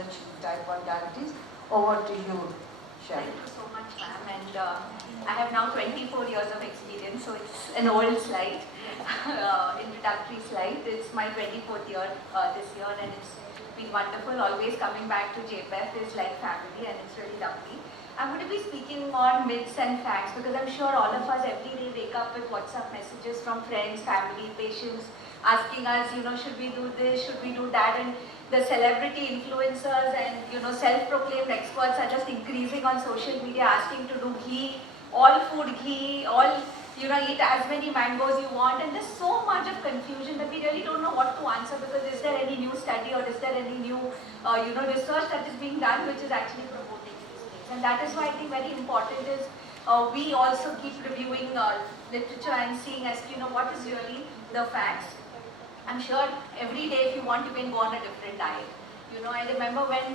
research in type 1 diabetes. Over to you, Sheryl. Thank you so much, ma'am. And I have now 24 years of experience, so it's an old slide, introductory slide. It's my 24th year this year, and it's been wonderful. Always coming back to JPEF is like family, and it's really lovely. I'm going to be speaking on myths and facts because I'm sure all of us every day wake up with WhatsApp messages from friends, family, patients asking us, should we do this, should we do that, and the celebrity influencers and self-proclaimed experts are just increasing on social media asking to do ghee, all food ghee, all eat as many mangoes you want, and there's so much of confusion that we really don't know what to answer because is there any new study or is there any new research that is being done which is actually promoting these things. And that is why I think very important is we also keep reviewing literature and seeing as to what is really the facts. I'm sure every day if you want you can go on a different diet. I remember when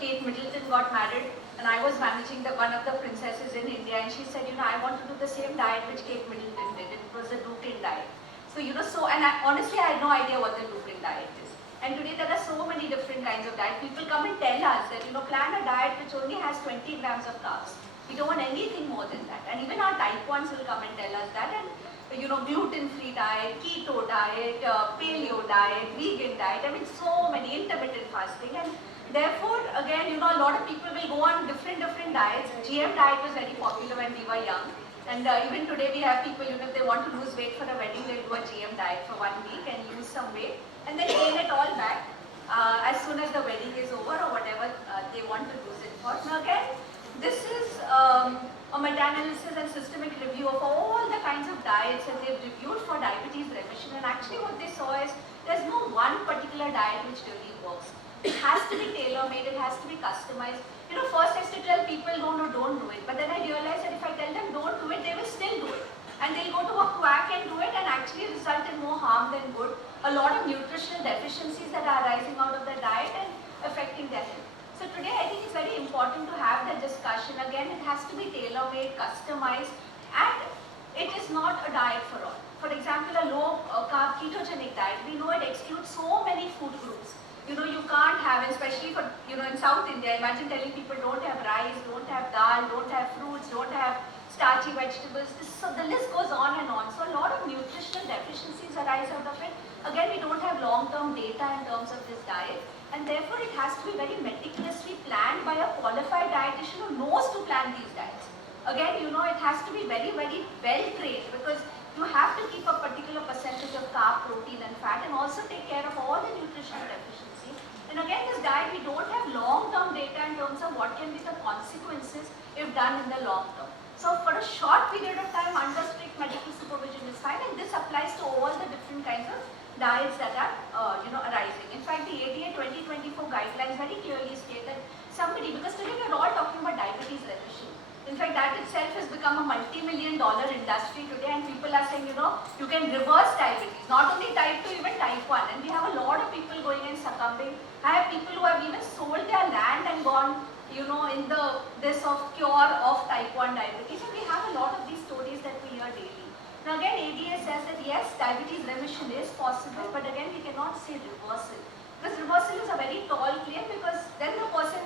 Kate Middleton got married and I was managing one of the princesses in India, and she said, I want to do the same diet which Kate Middleton did. It was the Dukin diet. So, honestly I had no idea what the Dukin diet is. And today there are so many different kinds of diet. People come and tell us that, plan a diet which only has 20 grams of carbs. We don't want anything more than that. And even our type 1s will come and tell us that. And gluten-free diet, keto diet, paleo diet, vegan diet, so many, intermittent fasting, and therefore, again, a lot of people will go on different diets. GM diet was very popular when we were young, and even today we have people, if they want to lose weight for a wedding, they'll do a GM diet for 1 week and lose some weight, and then gain it all back as soon as the wedding is over or whatever they want to lose it for. Now again, this is a meta-analysis and systemic review of all the kinds of diets that they've reviewed for diabetes remission, and actually what they saw is there's no one particular diet which really works. It has to be tailor-made, it has to be customized. First I used to tell people, no, don't do it, but then I realized that if I tell them don't do it, they will still do it. And they'll go to a quack and do it and actually result in more harm than good. A lot of nutritional deficiencies that are arising out of the diet and affecting their health. So today I think it's very important to have that discussion. Again, it has to be tailor-made, customized, and it is not a diet for all. For example, a low-carb ketogenic diet, we know it excludes so many food groups. You can't have, especially for, in South India, imagine telling people don't have rice, don't have dal, don't have fruits, don't have starchy vegetables. So the list goes on and on. So a lot of nutritional deficiencies arise out of it. Again, we don't have long-term data in terms of this diet. And therefore, it has to be very meticulously planned by a qualified dietitian who knows to plan these diets. Again, it has to be very, very well trained because you have to keep a particular percentage of carb, protein and fat and also take care of all the nutritional deficiencies. And again, this diet, we don't have long-term data in terms of what can be the consequences if done in the long term. So for a short period of time, under strict medical supervision is fine, and this applies to all the different kinds of diets that are arising. In fact, the ADA 2024 guidelines very clearly state that somebody, because today we are all talking about diabetes remission. In fact, that itself has become a multi-million-dollar industry today, and people are saying, you can reverse diabetes, not only type 2, even type 1. And we have a lot of people going and succumbing. I have people who have even sold their land and gone, in this of cure of type 1 diabetes. And we have a lot of these stories that we hear daily. Now again, ADA says that yes, diabetes remission is possible, but again, we cannot say reversal. Because reversal is a very tall claim because then the person,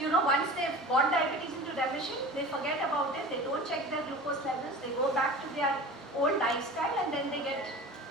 once they've got diabetes into remission, they forget about it, they don't check their glucose levels, they go back to their old lifestyle and then they get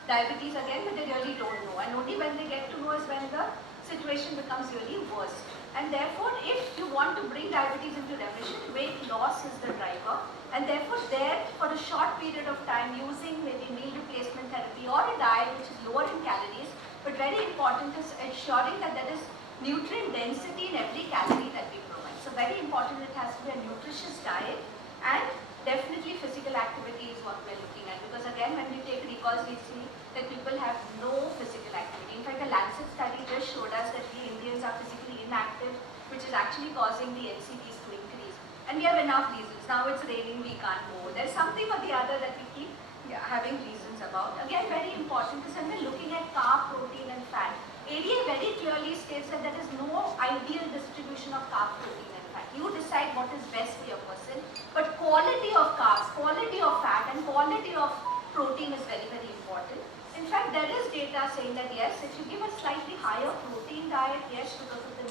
diabetes again, but they really don't know. And only when they get to know is when the situation becomes really worse. And therefore, if you want to bring diabetes into remission, weight loss is the driver. And therefore, there for a short period of time using maybe meal replacement therapy or a diet which is lower in calories, but very important is ensuring that there is nutrient density in every calorie that we provide. So very important, it has to be a nutritious diet, and definitely physical activity is what we're looking at. Because again, when we take recalls, we see that people have no physical activity. In fact, a Lancet study just showed us that we Indians are physically inactive, which is actually causing the NCDs to increase. And we have enough reasons. Now it's raining, we can't go. There's something or the other that we keep having reasons about. Again, very important is when we're looking at carb, protein and fat. ADA very clearly states that there is no ideal distribution of carb, protein and fat. You decide what is best for your person, but quality of carbs, quality of fat and quality of protein is very, very important. In fact, there is data saying that yes, if you give a slightly higher protein diet, yes, because of the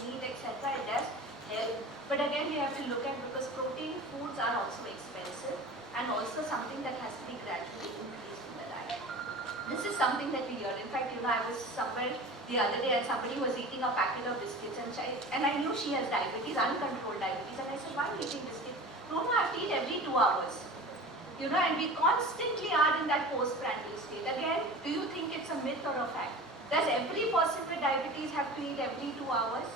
is something that we hear. In fact, I was somewhere the other day and somebody was eating a packet of biscuits and I knew she has diabetes, uncontrolled diabetes, and I said, why are you eating biscuits? No, I have to eat every 2 hours. And we constantly are in that postprandial state. Again, do you think it's a myth or a fact? Does every person with diabetes have to eat every 2 hours?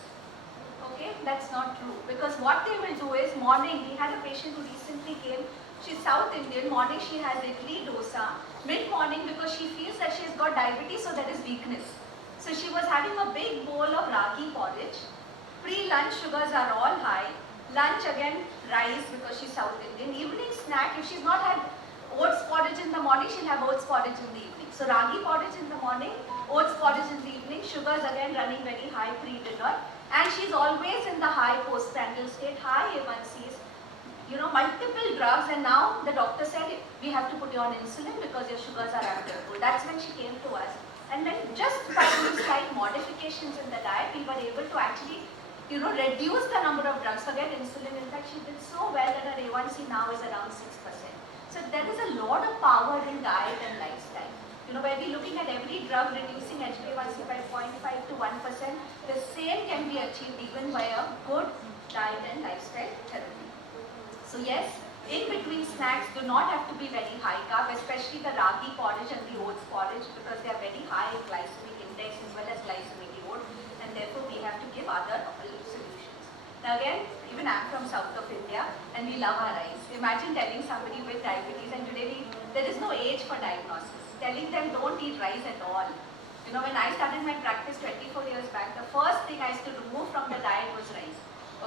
Okay, that's not true. Because what they will do is morning, we had a patient who recently came, she's South Indian, morning she has idli dosa, mid-morning because she feels that she's got diabetes, so that is weakness. So she was having a big bowl of ragi porridge, pre-lunch sugars are all high, lunch again rice because she's South Indian, evening snack, if she's not had oats porridge in the morning, she'll have oats porridge in the evening. So ragi porridge in the morning, oats porridge in the evening, sugars again running very high pre-dinner. And she's always in the high postprandial state, high A1Cs, multiple drugs, and now the doctor said we have to put you on insulin because your sugars are out of control. That's when she came to us. And then just by doing slight modifications in the diet, we were able to actually, reduce the number of drugs. Forget insulin. In fact, she did so well that her A1C now is around 6%. So there is a lot of power in diet and lifestyle. When we're looking at every drug reducing HbA1c by 0.5 to 1%, the same can be achieved even by a good diet and lifestyle therapy. So yes, in between snacks do not have to be very high carb, especially the ragi porridge and the oats porridge, because they are very high in glycemic index as well as glycemic load, and therefore we have to give other solutions. Now again, even I'm from south of India and we love our rice. Imagine telling somebody with diabetes, and today there is no age for diagnosis. Telling them don't eat rice at all. When I started my practice 24 years back, the first thing I used to remove from the diet was rice.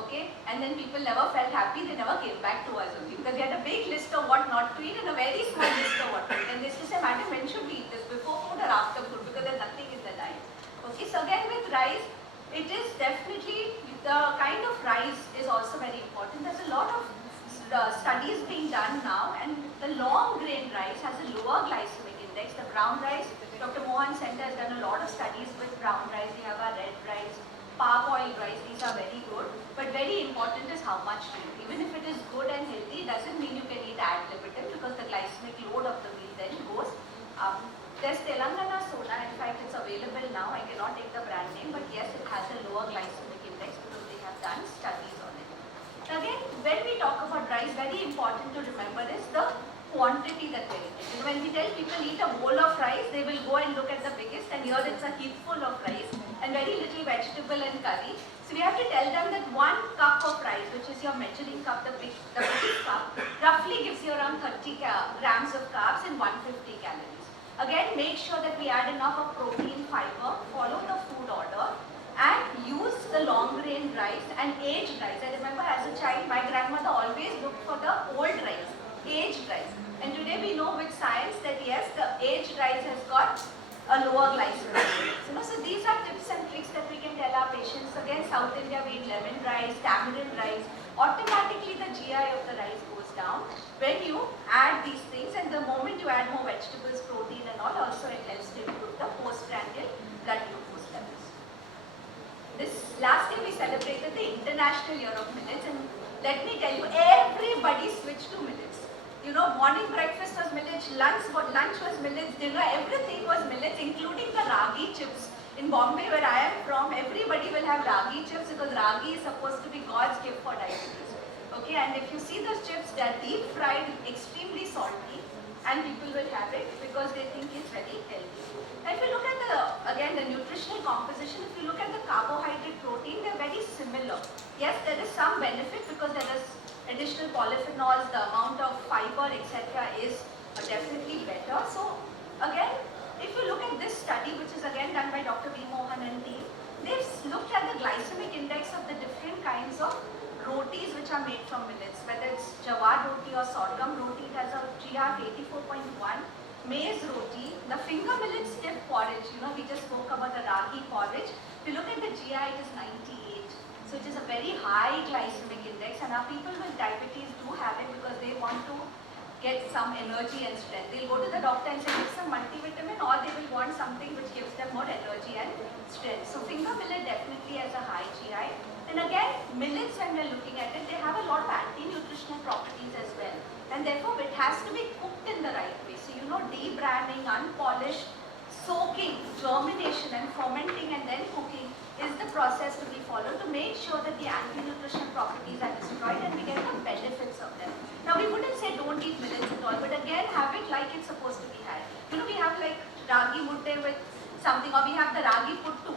Okay? And then people never felt happy, they never came back to us only. Because we had a big list of what not to eat and a very small list of what to eat. And they used to say, madam, when should we eat this? Before food or after food? Because there's nothing in the diet. Okay, so again with rice, it is definitely, the kind of rice is also very important. There's a lot of studies being done now, and the long grain rice has a lower glycemic index. The brown rice, Dr. Mohan Center has done a lot of studies with brown rice. We have our red rice, palm oil rice, these are very good. But very important is how much to eat. Even if it is good and healthy, doesn't mean you can eat ad libitum, because the glycemic load of the meal then goes up. There's Telangana soda, in fact it's available now, I cannot take the brand name, but yes, it has a lower glycemic index because they have done studies on it. Again, when we talk about rice, very important to remember is the quantity that we're eating. When we tell people eat a bowl of rice, they will go and look at the biggest, and here it's a heap full of rice and very little vegetable and curry. So we have to tell them that 1 cup of rice, which is your measuring cup, the biggest cup, roughly gives you around 30 grams of carbs and 150 calories. Again, make sure that we add enough of protein, fiber, follow the food order, and use the long grain rice and aged rice. I remember as a child, my grandmother always looked for the old rice, aged rice. And today we know with science that yes, the aged rice has got a lower glycemic index. So these are tips and tricks that we can tell our patients. Again, South India we eat lemon rice, tamarind rice. Automatically the GI of the rice goes down when you add these things, and the moment you add more vegetables, protein and all, also it helps to improve the postprandial blood glucose levels. This last year we celebrated the International Year of Millets, and let me tell you, everybody switched to millets. Morning breakfast was millets, lunch was millets, dinner, everything was millets, including the ragi chips. In Bombay, where I am from, everybody will have ragi chips because ragi is supposed to be God's gift for diabetes. Okay, and if you see those chips, they are deep fried, extremely salty, and people will have it because they think it's very healthy. And if you look at the nutritional composition, if you look at the carbohydrate protein, they're very similar. Yes, there is some benefit because there is additional polyphenols, the amount of fiber, etc. is definitely better. So again, if you look at this study, which is again done by Dr. V. Mohan and team, they've looked at the glycemic index of the different kinds of rotis which are made from millets, whether it's jawar roti or sorghum roti, it has a GI of 84.1, maize roti, the finger millet stiff porridge, we just spoke about the ragi porridge. If you look at the GI, it is 98. So it is a very high glycemic index, and our people with diabetes do have it because they want to get some energy and strength. They'll go to the doctor and say, give some multivitamin, or they will want something which gives them more energy and strength. So finger millet definitely has a high GI. And again, millets, when we're looking at it, they have a lot of anti-nutritional properties as well. And therefore, it has to be cooked in the right way. So, debranding, unpolished, soaking, germination and fermenting and then cooking is the process to be followed to make sure that the anti-nutritional properties are destroyed and we get the benefits of them. Now we wouldn't say don't eat millets at all, but again have it like it's supposed to be had. You know, we have like ragi mutte with something, or we have the ragi puttu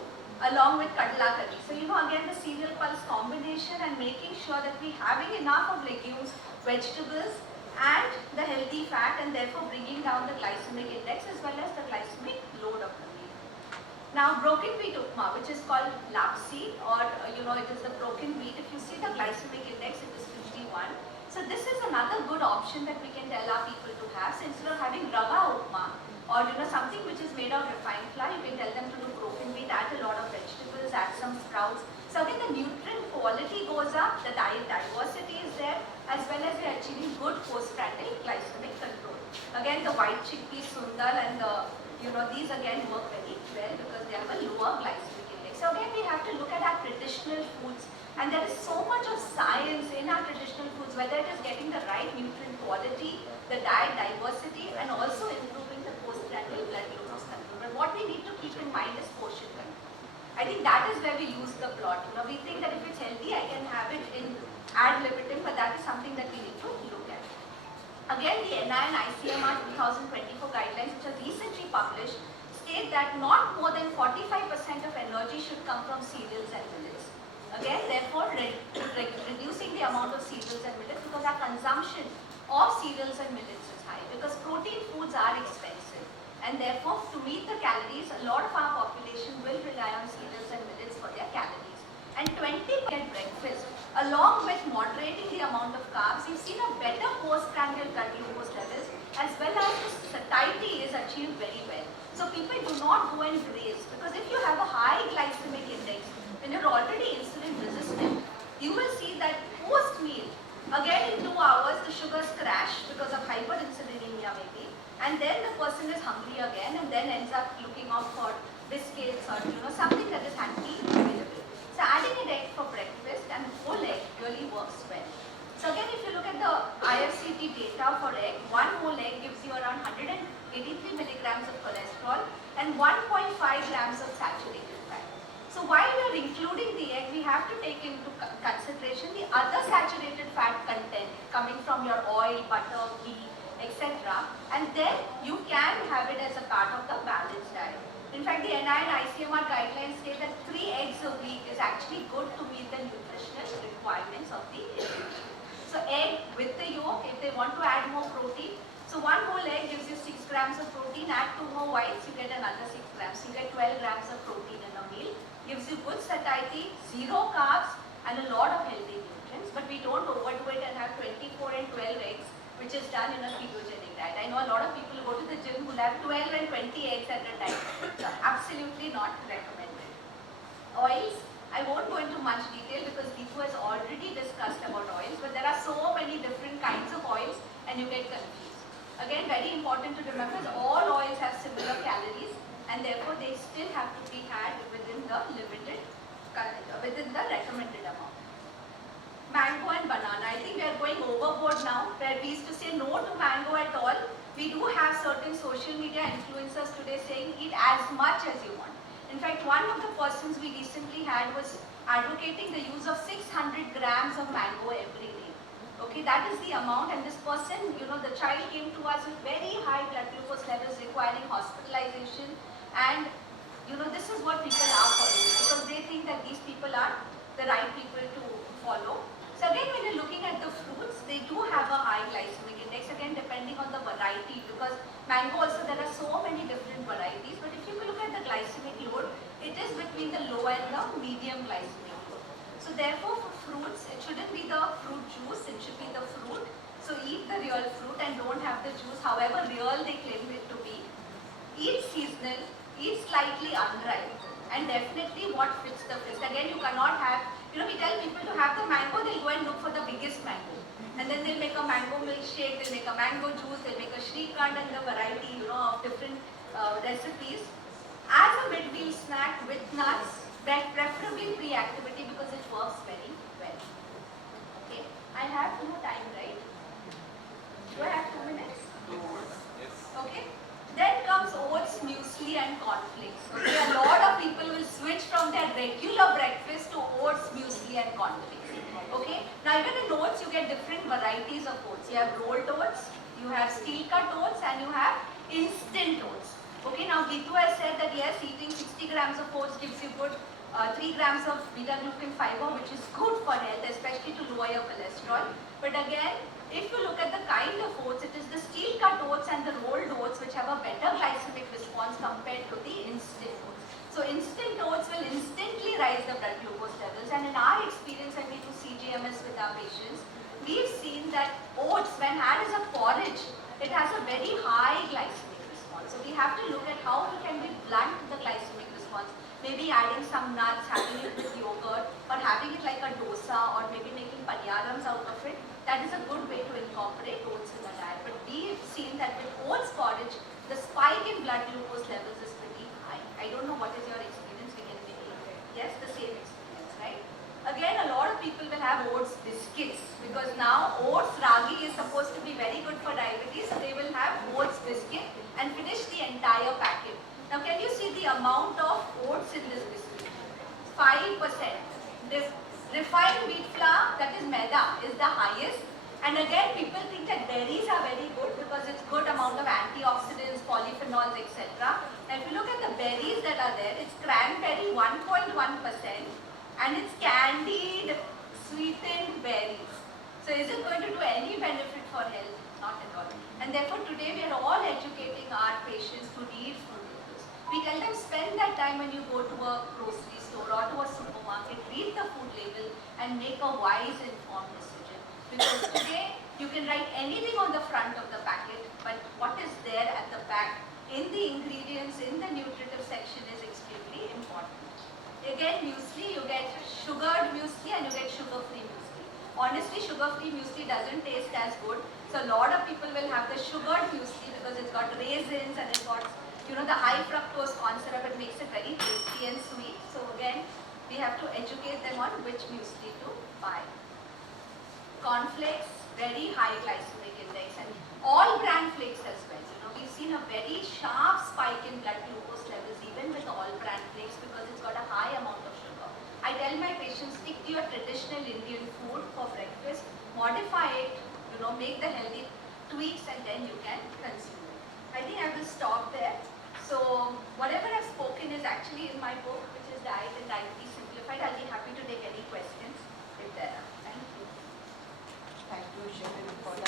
along with kadla curry. So you know, again the cereal pulse combination and making sure that we having enough of legumes, vegetables and the healthy fat, and therefore bringing down the glycemic index as well as the glycemic load of the meal. Now broken wheat upma, which is called lapsi, or you know, it is the broken wheat. If you see the glycemic index, it is 51. So this is another good option that we can tell our people to have. So instead of having rava upma or you know, something which is made of refined flour, you can tell them to do broken wheat, add a lot of vegetables, add some sprouts. So again the nutrient quality goes up, the diet diversity is there, as well as we are achieving good postprandial glycemic control. Again the white chickpea sundar and the, you know, these again work very well because they have a lower glycemic index. So again we have to look at our traditional foods, and there is so much of science in our traditional foods, whether it is getting the right nutrient quality, the diet diversity, and also improving the postprandial blood glucose control. But what we need to keep in mind is portion control. I think that is where we use the plot. You know, we think that if it's healthy, I can have it in ad libitum, but that is something that we need to look at. Again, the NI and ICMR 2024 guidelines, which are recently published, state that not more than 45% of energy should come from cereals and millets. Again, therefore, reducing the amount of cereals and millets, because our consumption of cereals and millets is high, because protein foods are expensive. And therefore, to meet the calories, a lot of our population will rely on cereals and millets for their calories. And 20 at breakfast, along with moderating the amount of carbs, you've seen a better postprandial blood glucose levels, as well as the satiety is achieved very well. So people do not go and graze, because if you have a high glycemic index, when you're already insulin resistant, you will see that post-meal, again in 2 hours, the sugars crash because of hyperinsulinemia maybe, and then the person is hungry again and then ends up looking out for biscuits or you know, something that is handy available. So adding an egg for breakfast and whole egg really works well. So again, if you look at the IFCT data for egg, one whole egg gives you around 183 milligrams of cholesterol and 1.5 grams of saturated fat. So while we are including the egg, we have to take into consideration the other saturated fat content coming from your oil, butter, ghee, etc. And then you can have it as a part of the balanced diet. In fact, the NI and ICMR guidelines say that 3 eggs a week is actually good to meet the nutritional requirements of the individual. So egg with the yolk, if they want to add more protein. So one whole egg gives you 6 grams of protein, add 2 more whites, you get another 6 grams. You get 12 grams of protein in a meal. Gives you good satiety, 0 carbs and a lot of healthy nutrients. But we don't overdo it and have 24 and 12 eggs, which is done in a ketogenic diet. I know a lot of people who go to the gym who have 12 and 20 eggs at a time. So absolutely not recommended. Oils, I won't go into much detail because Deepu has already discussed about oils, but there are so many different kinds of oils and you get confused. Again, very important to remember is all oils have similar calories and therefore they still have to be had within the limited, within the recommended amount. Mango and banana, I think we are going overboard now, where we used to say no to mango at all. We do have certain social media influencers today saying eat as much as you want. In fact, one of the persons we recently had was advocating the use of 600 grams of mango every day. Okay, that is the amount, and this person, you know, the child came to us with very high blood glucose levels requiring hospitalization, and you know, this is what people are following because they think that these people are the right people to follow. So again, when you're looking at the fruits, they do have a high glycemic index, again depending on the variety, because mango also there are so many different varieties, but if you look at the glycemic load, it is between the low and the medium glycemic load. So therefore for fruits, it shouldn't be the fruit juice, it should be the fruit. So eat the real fruit and don't have the juice, however real they claim it to be. Eat seasonal, eat slightly unripe, and definitely what fits the fist. Again, you cannot have, you know, we tell people to have the mango, they'll go and look for the biggest mango. And then they'll make a mango milkshake, they'll make a mango juice, they'll make a Shrikand and the variety, you know, of different recipes. As a midmeal snack with nuts, preferably pre-activity because it works very well. Okay, I have no time, right? Do I have 2 minutes? Yes. Okay. Then comes oats, muesli and Now even in oats, you get different varieties of oats. You have rolled oats, you have steel cut oats, and you have instant oats. Okay, now Gitu has said that yes, eating 60 grams of oats gives you good 3 grams of beta-glucan fiber, which is good for health, especially to lower your cholesterol. But again, if you look at the kind of oats, it is the steel cut oats and the rolled oats which have a better glycemic response compared to the instant oats. So instant oats will instantly raise the blood glucose levels, and in our experience when we do CGMS with our patients, we've seen that oats, when had as a porridge, it has a very high glycemic response. So we have to look at how we can blunt the glycemic response. Maybe adding some nuts, having it with yogurt, or having it like a dosa, or maybe making paniyarams out of it. That is a good way to incorporate oats in the diet. But we've seen that with oats porridge, the spike in blood glucose levels is pretty high. I don't know what is your experience. We can maybe look at. Yes, the same experience, right? Again, a lot of people will have oats biscuits because now oats ragi is supposed to be very good for diabetes. So they will have oats biscuit and finish the entire packet. Now, can you see the amount of oats in this biscuit? 5%. This refined wheat flour, that is maida, is the highest. And again, people think that berries are very good because it's good amount of antioxidants, polyphenols, etc. And if you look at the berries that are there, it's cranberry 1.1% and it's candied sweetened berries. So is it going to do any benefit for health? Not at all. And therefore today we are all educating our patients to read food labels. We tell them spend that time when you go to a grocery store or to a supermarket, read the food label and make a wise informed decision. Because today you can write anything on the front of the packet, but what is there at the back in the ingredients, in the nutritive section is extremely important. Again, muesli, you get sugared muesli and you get sugar-free muesli. Honestly, sugar-free muesli doesn't taste as good. So a lot of people will have the sugared muesli because it's got raisins and it's got, the high fructose corn syrup. It makes it very tasty and sweet. So again, we have to educate them on which muesli to buy. Cornflakes, very high glycemic index, and all bran flakes as well. We've seen a very sharp spike in blood glucose levels even with all bran flakes because it's got a high amount of sugar. I tell my patients, stick to your traditional Indian food for breakfast, modify it, make the healthy tweaks, and then you can consume it. I think I will stop there. So whatever I've spoken is actually in my book, which is Diet and Diabetes Simplified. I'll be happy to take any questions.